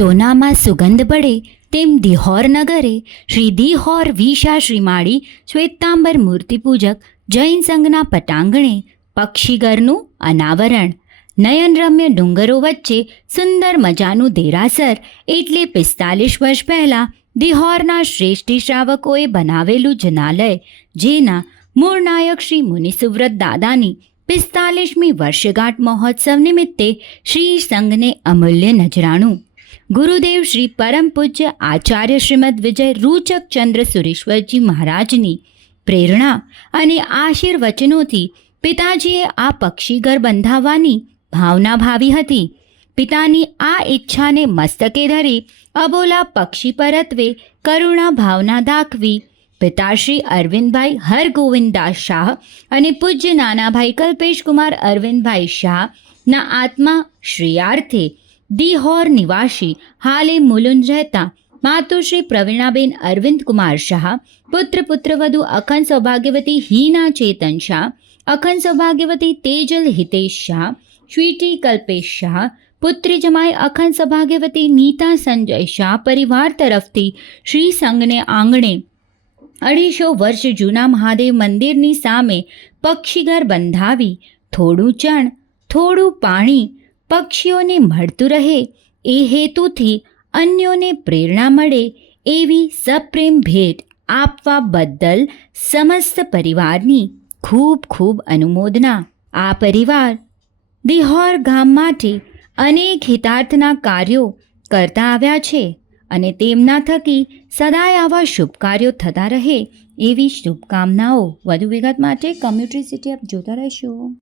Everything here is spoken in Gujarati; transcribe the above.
સોનામાં સુગંધ પડે તેમ દિહોર નગરે શ્રી દિહોર વિશા શ્રીમાળી શ્વેતાંબર મૂર્તિપૂજક જૈન સંઘના પટાંગણે પક્ષીઘરનું અનાવરણ. નયનરમ્ય ડુંગરો વચ્ચે સુંદર મજાનું દેરાસર એટલે 45 વર્ષ પહેલાં દિહોરના શ્રેષ્ઠી શ્રાવકોએ બનાવેલું જનાલય, જેના મૂળ નાયક શ્રી મુનિસુવ્રત દાદાની 45મી વર્ષગાંઠ મહોત્સવ નિમિત્તે શ્રી સંઘને અમૂલ્ય નજરાણું. ગુરુદેવ શ્રી પરમ પૂજ્ય આચાર્ય શ્રીમદ વિજય રૂચક ચંદ્ર સુરેશ્વરજી મહારાજની પ્રેરણા અને આશીર્વચનોથી પિતાજીએ આ પક્ષીઘર બંધાવવાની ભાવના ભાવી હતી. પિતાની આ ઈચ્છાને મસ્તકે ધરી અબોલા પક્ષી પરત્વે કરુણા ભાવના દાખવી પિતાશ્રી અરવિંદભાઈ હરગોવિંદદાસ શાહ અને પૂજ્ય નાનાભાઈ કલ્પેશકુમાર અરવિંદભાઈ શાહના આત્મા શ્રેયાર્થે દિહોર નિવાસી હાલે મુલુંડ રહેતા માતુશ્રી પ્રવીણાબેન અરવિંદકુમાર શાહ, પુત્ર પુત્રવધુ અખંડ સૌભાગ્યવતી હીના ચેતન શાહ, અખંડ સૌભાગ્યવતી તેજલ હિતેશ શાહ, સ્વીટી કલ્પેશ શાહ, પુત્રી જમાઈ અખંડ સૌભાગ્યવતી નીતા સંજય શાહ પરિવાર તરફથી શ્રી સંઘને આંગણે 250 વર્ષ જૂના મહાદેવ મંદિરની સામે પક્ષીઘર બંધાવી થોડું ચણ થોડું પાણી પક્ષીઓને મળતું રહે એ હેતુથી અન્યોને પ્રેરણા મળે એવી સપ્રેમ ભેટ આપવા બદલ સમસ્ત પરિવારની ખૂબ ખૂબ અનુમોદના. આ પરિવાર દિહોર ગામ માટે અનેક હિતાર્થના કાર્યો કરતા આવ્યા છે અને તેમના થકી સદાય આવા શુભ કાર્યો થતા રહે એવી શુભકામનાઓ. વધુ વિગત માટે કમ્યુનિટી સિટી આપ જોતા રહેશો.